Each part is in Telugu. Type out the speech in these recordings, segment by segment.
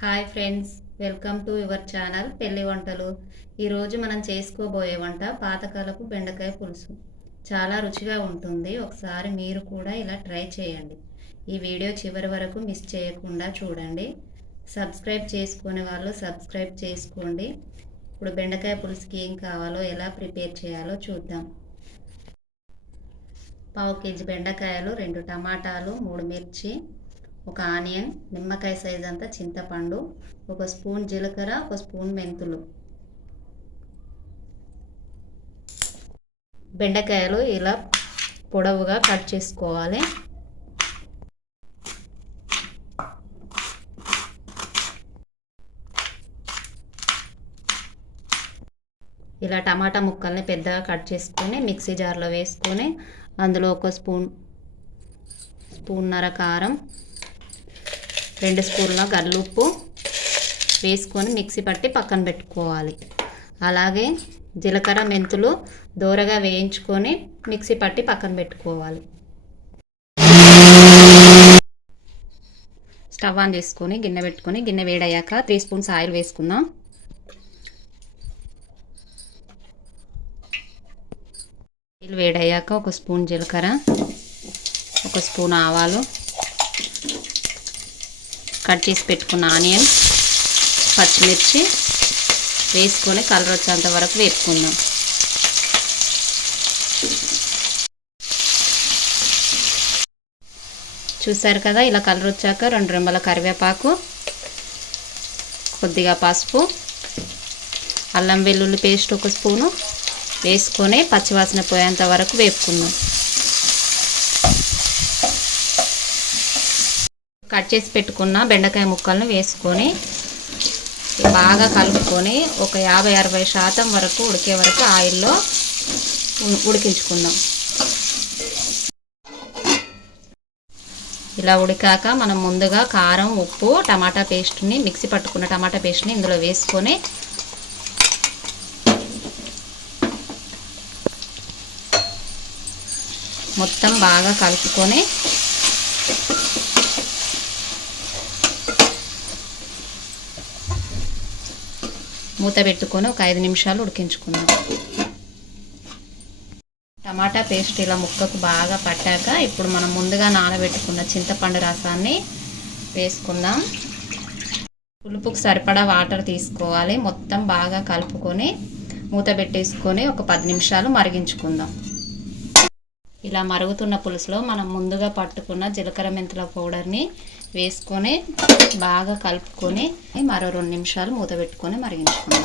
Hi friends, welcome to your channel పెళ్లి వంటలు. ఈరోజు మనం చేసుకోబోయే వంట పాతకాలపు బెండకాయ పులుసు. చాలా రుచిగా ఉంటుంది. ఒకసారి మీరు కూడా ఇలా ట్రై చేయండి. ఈ వీడియో చివరి వరకు మిస్ చేయకుండా చూడండి. సబ్స్క్రైబ్ చేసుకునే వాళ్ళు సబ్స్క్రైబ్ చేసుకోండి. ఇప్పుడు బెండకాయ పులుసుకి ఏం కావాలో ఎలా ప్రిపేర్ చేయాలో చూద్దాం. పావు కేజీ బెండకాయలు, 2 టమాటాలు, 3 మిర్చి, ఒక ఆనియన్, నిమ్మకాయ సైజ్ అంతా చింతపండు, ఒక స్పూన్ జీలకర్ర, ఒక స్పూన్ మెంతులు. బెండకాయలు ఇలా పొడవుగా కట్ చేసుకోవాలి. ఇలా టమాటా ముక్కల్ని పెద్దగా కట్ చేసుకొని మిక్సీ జార్లో వేసుకొని అందులో ఒక స్పూన్నర కారం, 2 స్పూన్ల గల్లుప్పు వేసుకొని మిక్సీ పట్టి పక్కన పెట్టుకోవాలి. అలాగే జీలకర్ర మెంతులు దోరగా వేయించుకొని మిక్సీ పట్టి పక్కన పెట్టుకోవాలి. స్టవ్ ఆన్ చేసుకొని గిన్నె పెట్టుకొని గిన్నె వేడయ్యాక 3 స్పూన్స్ ఆయిల్ వేసుకుందాం. ఆయిల్ వేడయ్యాక ఒక స్పూన్ జీలకర్ర, ఒక స్పూన్ ఆవాలు, కట్ చేసి పెట్టుకున్న ఆనియన్, పచ్చిమిర్చి వేసుకొని కలర్ వచ్చేంత వరకు వేపుకుందాం. చూసారు కదా, ఇలా కలర్ వచ్చాక 2 రెమ్మల కరివేపాకు, కొద్దిగా పసుపు, అల్లం వెల్లుల్లి పేస్ట్ ఒక స్పూను వేసుకొని పచ్చివాసన పోయేంత వరకు వేపుకుందాం. కట్ చేసి పెట్టుకున్న బెండకాయ ముక్కలను వేసుకొని బాగా కలుపుకొని ఒక 50-60% వరకు ఉడికే వరకు ఆయిల్లో ఉడికించుకుందాం. ఇలా ఉడికాక మనం ముందుగా కారం, ఉప్పు, టమాటా పేస్ట్ని మిక్సీ పట్టుకున్న టమాటా పేస్ట్ని ఇందులో వేసుకొని మొత్తం బాగా కలుపుకొని మూత పెట్టుకొని ఒక 5 నిమిషాలు ఉడికించుకుందాం. టమాటా పేస్ట్ ఇలా ముక్కకు బాగా పట్టాక ఇప్పుడు మనం ముందుగా నానబెట్టుకున్న చింతపండు రసాన్ని వేసుకుందాం. పులుపుకు సరిపడా వాటర్ తీసుకోవాలి. మొత్తం బాగా కలుపుకొని మూత పెట్టేసుకొని ఒక 10 నిమిషాలు మరిగించుకుందాం. ఇలా మరుగుతున్న పులుసులో మనం ముందుగా పట్టుకున్న జీలకర్ర మెంతుల పౌడర్ని వేసుకొని బాగా కలుపుకొని మరో 2 నిమిషాలు మూత పెట్టుకొని మరిగించుకుందాం.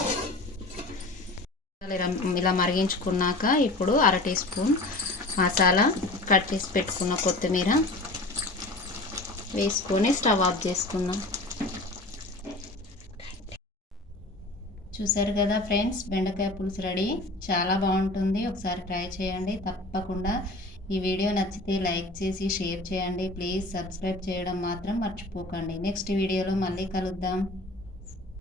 ఇలా మరిగించుకున్నాక ఇప్పుడు 1/2 టీ స్పూన్ మసాలా, కట్ చేసి పెట్టుకున్న కొత్తిమీర వేసుకొని స్టవ్ ఆఫ్ చేసుకుందాం. చూసారు కదా ఫ్రెండ్స్, బెండకాయ పులుసు రెడీ. చాలా బాగుంటుంది. ఒకసారి ట్రై చేయండి తప్పకుండా. ఈ వీడియో నచ్చితే లైక్ చేసి షేర్ చేయండి. ప్లీజ్ సబ్స్క్రైబ్ చేయడం మాత్రం మర్చిపోకండి. నెక్స్ట్ వీడియోలో మళ్ళీ కలుద్దాం.